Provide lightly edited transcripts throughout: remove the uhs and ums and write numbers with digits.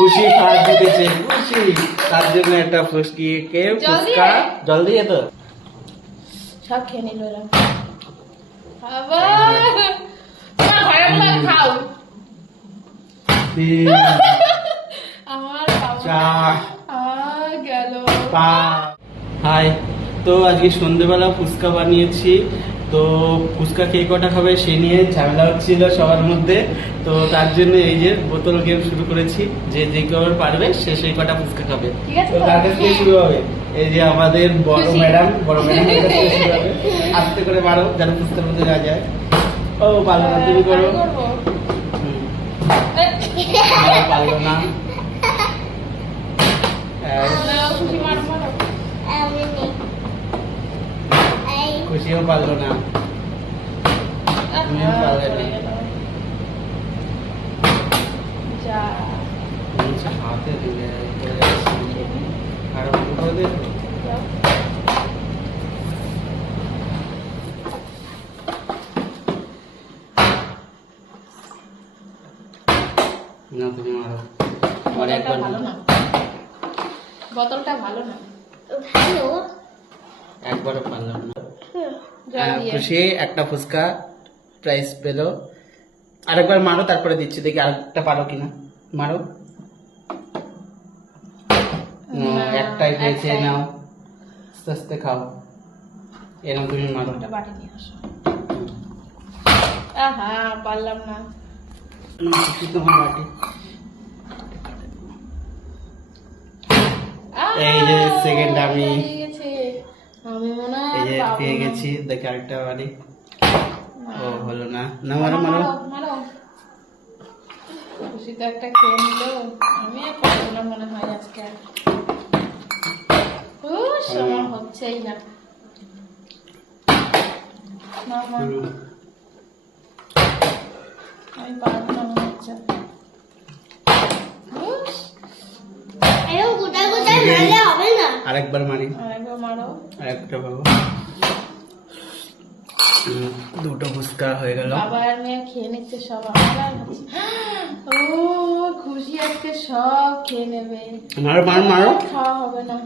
খুশি ফার্স্ট জিতেছে, খুশি। তার জন্য একটা ফুচকা জল দিয়ে তো সব খেয়ে নিল এরা। আবার খাও। আমার গেল। হাই, তো আজকে সন্ধ্যেবেলা ফুচকা বানিয়েছি। তো ফুচকা কে কটা খাবে সে নিয়ে ঝামেলা হচ্ছিল সবার মধ্যে। তো তার জন্য এই যে বোতল গেম শুরু করেছি, যে যে কবার পারবে সে সেই কটা ফুচকা খাবে। তো তার কাছ থেকে শুরু হবে। এই যে আমাদের বড় ম্যাডাম শুরু হবে। আস্তে করে মারো যেন ফুচকার মধ্যে না যায়। ও পারলো না, তুমি করো। পারলো না, খুশিও পারলো না, তুমিও পারলে না। হাতে দিলে আরো করে দে। না তুমি মারো। ভালো না, বোতলটা ভালো না, ভালো একবারও পারলাম না। খুশি একটা ফুচকা প্রাইস পেলো। আরেকবার মারো, তারপরে দিচ্ছি, দেখি আরেকটা পারো কিনা। মারো। একটাই পেয়েছে, নাও আস্তে আস্তে খাও। এরকম তুমি মারো। বাটি নিয়ে আসো। আহা পারলাম না। তোমার বাটি। এই যে সেকেন্ড আমি মনে হয় এই যে পেয়ে গেছি। দেখি আরেকটা বাড়ি। ও হলো না। না মারো মারো মারো। খুশি তো একটা খেয়ে নিল, আমি আর পারবো না মনে হয় আজকে। আমার হচ্ছেই না। আমি পারবো না মনে হচ্ছে। আরেকবার মারি। আরেকবার মারো। আরেকটা পাবো। দুটো ফুচকা হয়ে গেল। আবার মেয়ে খেয়ে নিচ্ছে সব। ও খুশি আজকে সব খেয়ে নেবে। মারো মারো মারো। খাওয়া হবে না।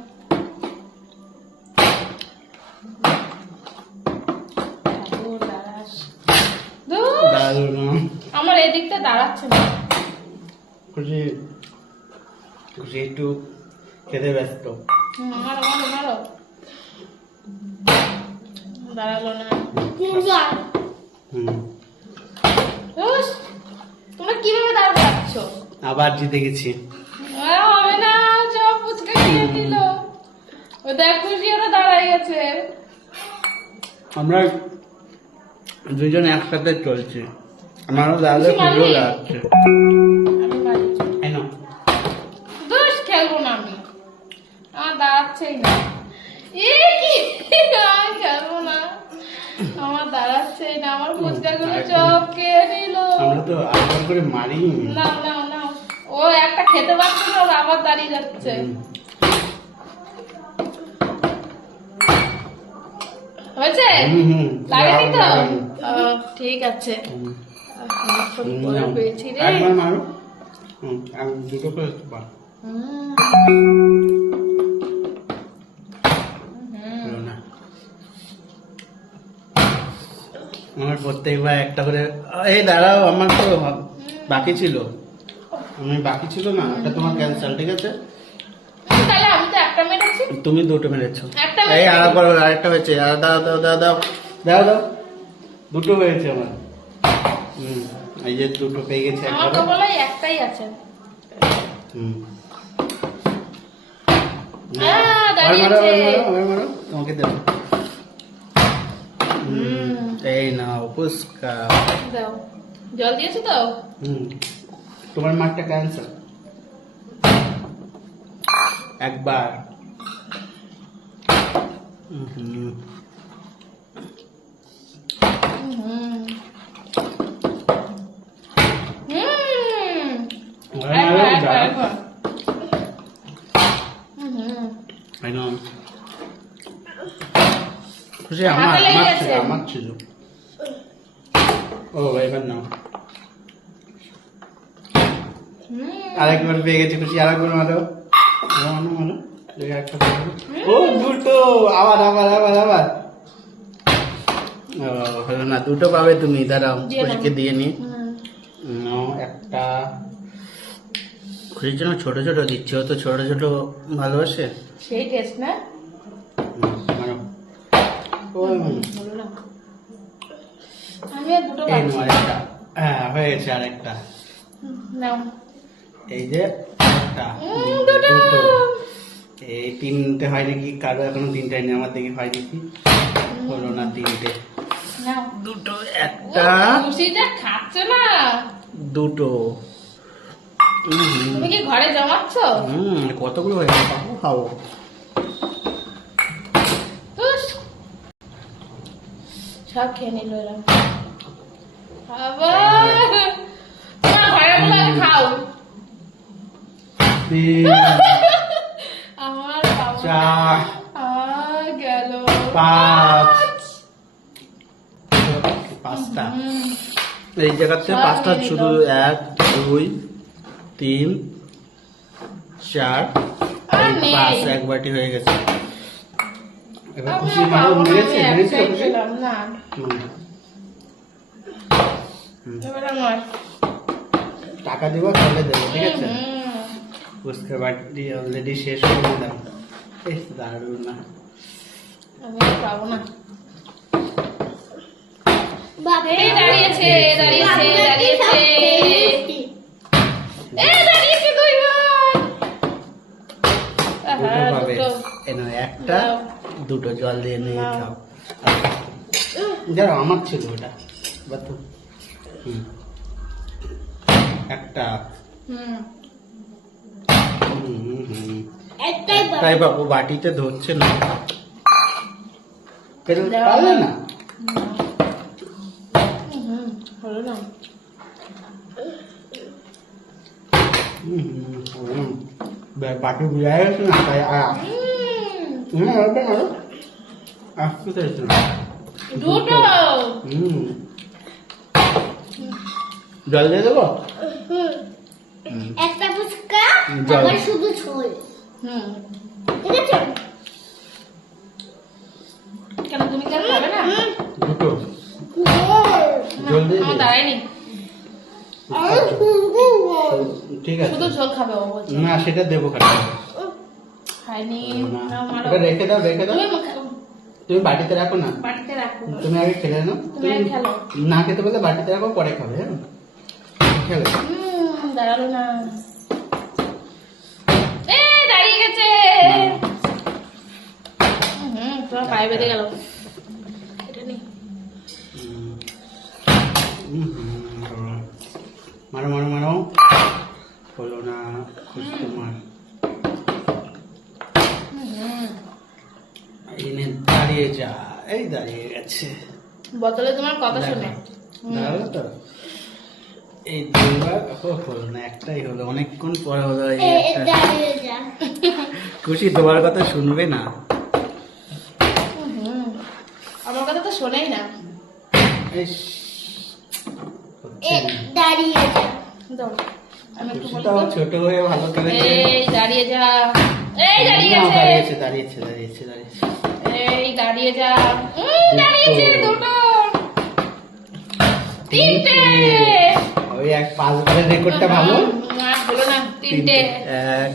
আমার এদিকটা দাঁড়াচ্ছে না। খুশি খুশি একটু খেতে ব্যস্ত। মারো মারো মারো। দাঁড়ালো না। তোমরা কিভাবে দাঁড়াচ্ছ? আবার জিতে গেছি। হবে না, সব ফুচকা খেয়ে নিল। ও দেখ খুশি ওরা দাঁড়ায় গেছে। আমরা দুজন একসাথে চলছি। আমারও দাঁড়ালে খুবই লাগছে। দোষ খেলবো না আমি, আমার দাঁড়াচ্ছেই না। খেলবো না, আমার দাঁড়াচ্ছেই না। আমার ফুচকাগুলো সব খেয়ে নিল। আমরা তো আবার করে মারি না না না, ও একটা খেতে পারছে না, ওরা আবার দাঁড়িয়ে যাচ্ছে। হয়েছে? লাগেনি তো? ঠিক আছে। পেয়েছি রে। একবার মারো। আমি দুটো করে পার। আমার প্রত্যেকবার একটা করে। এই দাঁড়াও, আমার তো বাকি ছিল। বাকি ছিল না, এটা তোমার ক্যান্সেল। ঠিক আছে, তাহলে আমি তো একটা মেরেছি, তুমি দুটো মেরেছো। এই আরেকটা হয়েছে। দাও দাও দাও দাও দাও দাও। দুটো হয়েছে আমার। এই যে দুটো পেয়ে গেছে। আমার তো বলে একটাই আছে। তোমাকে দেবো। এই নাও ফুচকা। দাও, জল দিয়েছো তো? তোমার মাঠটা ক্যান্সেল। একবার। খুশি আমার ছিল। ও এবার নাও। আরেকবার পেয়ে গেছে খুশি, আরেকবার মারো মারো মারো দেখে একটা পাবো। ও দুটো, আবার আবার আবার আবার ও হলো না, দুটো পাবে তুমি, দাঁড়াও দিয়ে নাও। খুশিকে দিয়ে নি। একটা খুশির জন্য ছোট ছোট দিচ্ছি, ও তো ছোট ছোট ভালোবাসে। সেই টেস্ট না? মারো ও হলো না। আমি আর দুটো এই পাচ্ছি নাও না। আরেকটা, হ্যাঁ হয়ে গেছে আরেকটা। নাও। এই যে একটা দুটো। এই তিনটে হয় নাকি, কারো এখনো তিনটে হয়নি, আমার দেখি হয় নাকি, হলো না তিনটে। নাও। দুটো, একটা খুশিটা খাচ্ছে না। দুটো। তুমি কি ঘরে জমাচ্ছ? কতগুলো হয়ে গেছে, পাবো খাবো। তুস। সব খেয়ে নিল এরা। আবার তোমার ঘরে গুলো আগে খাও। তিন, আমার বাবা চার, গেল পাঁচ, পাঁচটা। এই জায়গাতে সব পাঁচটা নিয়ে শুধু, নিল। 1 2 3 4 আর এই নেই। 5, এক বাটি হয়ে গেছে। এবার আমি খুশি আর মারো, পাবো না, মেরেছে আমি মেরেছে একটাই খুশি। খেলাম না। হুম। এবার আমার টাকা দিব তাহলে দেবো, ঠিক আছে। হুম। उसके बाद অলরেডি শেষ করে দিলাম। এই দারুণ না। আমি আর পাবো না। এই দাঁড়িয়েছে দাঁড়িয়েছে দাঁড়িয়েছে এই দাঁড়িয়েছে দুই ভাই। দুটো হ্যাঁ, পাবে, দুটো। এনো একটা, দাও। দুটো জল দিয়ে নিয়ে দাও। খাও। যারা আমার ছিল ওটা বাতু। একটা হুম। একটাই বাবু, বাটিতে ধরছে না, দাও। পারলে না। হুম, হলো না। বাটি বুঝাই গেছে না, তাই হুম, আসতে চাইছে না। দুটো। জল দিয়ে দেবো। একটা ফুচকা জল। আবার শুধু ঝোল, হুম। ঠিক আছে? কেন তুমি কেন খাবে না? দুটো ঝোল। জল দিয়ে আমার দে। দাঁড়ায়নি। আর শুধু ঝোল। ঠিক আছে, শুধু ঝোল খাবে ও বলছে। না সেটা দেবো খালি। খাইনি। না, নাও, মারো। ওটা রেখে দাও রেখে দাও, তুমি তুমি বাটিতে রাখো না, বাড়িতে রাখো। তুমি আগে খেলে নাও। তুমি আগে খেলো। না খেতে বললে বাটিতে রাখো, পরে খাবে। হ্যাঁ খেলো। দাঁড়ালো না। এ দাঁড়িয়ে গেছে। তোমার পায়ে বেঁধে গেল। এটা নেই। মারো মারো মারো, হলো না খুশ তোমার। এনে দাঁড়িয়ে যা, এই দাঁড়িয়ে গেছে। বোতলে তোমার কথা শুনে। দাঁড়ালো তো, এই দুবার হলো না, একটাই হলো, অনেকক্ষণ পরে হলো। এই একটা। দাঁড়িয়ে যা। খুশি তোমার কথা শুনবে না। আমার কথা তো শোনেই না। ইস, হচ্ছে না। দাঁড়িয়ে যা। দাও, আমি একটু খুশি বলি তো তো। ছোট হয়ে ভালো করেছে। এই দাঁড়িয়ে যা। এই দাঁড়িয়ে না, গেছে। দাঁড়িয়েছে দাঁড়িয়েছে দাঁড়িয়েছে দাঁড়িয়েছে। এই দাঁড়িয়ে যা। দাঁড়িয়েছে দুটো। তিনটে। ওই 5 বারের রেকর্ডটা ভালো। আর হলো না। তিনটে। 1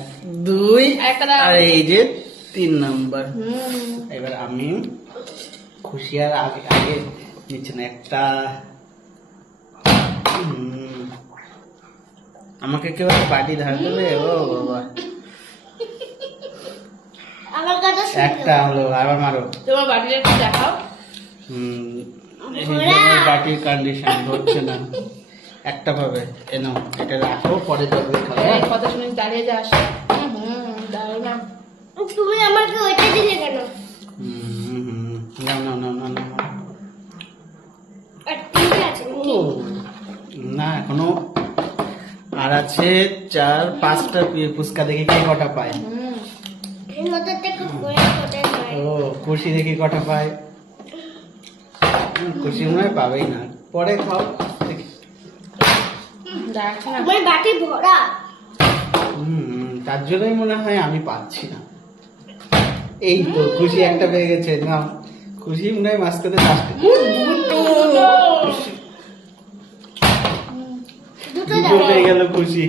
2 একটা দাও। আর এই যে 3 নাম্বার। হুম। এবার আমি খুশি আর আগে আগে নিচ্ছে না একটা। আমাকে কেউ পার্টি ধার দেবে? ও বাবা, আমার কথা একটা শুনো। হলো, আবার মারো। তোমার বাড়িটা একটু দেখাও। এই জন্য পার্টির কন্ডিশন হচ্ছে না। একটা পাবে, এনো এটা রাখো, পরে যাবে খাবো। এই কথা শুনে দাঁড়িয়ে যাস। দাঁড়িয়ে না। তুমি আমাকে ওইটা দিলে কেন? না না না না না আর ঠিক আছে ও, না এখনো আর আছে 4-5টা ফুচকা, দেখি কে কটা পায়। এর মধ্যে থেকে করে কোথায় যায়? ও খুশি দেখি কটা পায়। খুশি মনে হয় পাবেই না, পরে খাও দেখি। দাঁড়াচ্ছে না। আমার বাটি ভরা। তার জন্যই মনে হয় আমি পাচ্ছি না। এই তো খুশি একটা পেয়ে গেছে না, খুশি মনে হয় মাঝখানে লাস্টে দুটো দুটো পেয়ে গেল খুশি।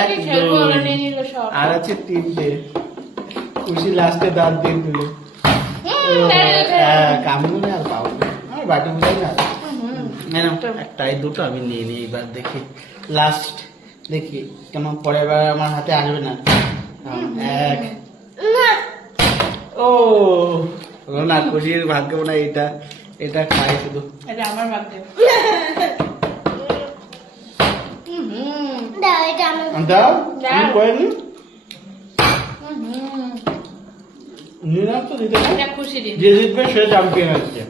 এক খেলবো, আবার দুই নিয়ে নিল সব। আর আছে তিনটে। খুশি লাস্টে দাঁত দিয়ে দিল। আমি মনে হয় আর পাবো না, আমার বাটি বুঝাই না। না, না, একটাই দুটো আমি নিয়ে নিই, এবার দেখি লাস্ট, দেখি কেমন পরের বার আমার হাতে আসবে না। এক ও না, খুশির ভাগ্য মনে হয় এটা, এটা খাই শুধু। এটা আমার ভাগ্যে। দাও এটা আমার দাও আমি করে নি, নিলাম তো দিতে হবে। এটা খুশি দিন। যে জিতবে সে চ্যাম্পিয়ন হচ্ছে।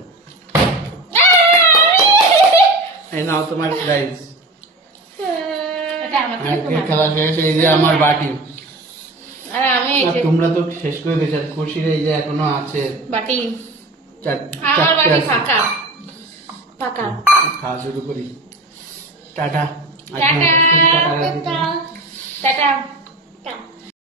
এই নাও তোমার প্রাইজ। এটা আমার থেকে আজকে তোমার। খেলা শেষ, এই যে আমার বাটি। আর আমি এই আর যে তোমরা তো শেষ করে দিয়েছো, আর খুশির এই যে এখনো আছে বাটি। আমার চারটে বাটি আছে। ফাঁকা ফাঁকা। খাওয়া শুরু করি। টাটা। টাটা। টাটা। দাও টাটা।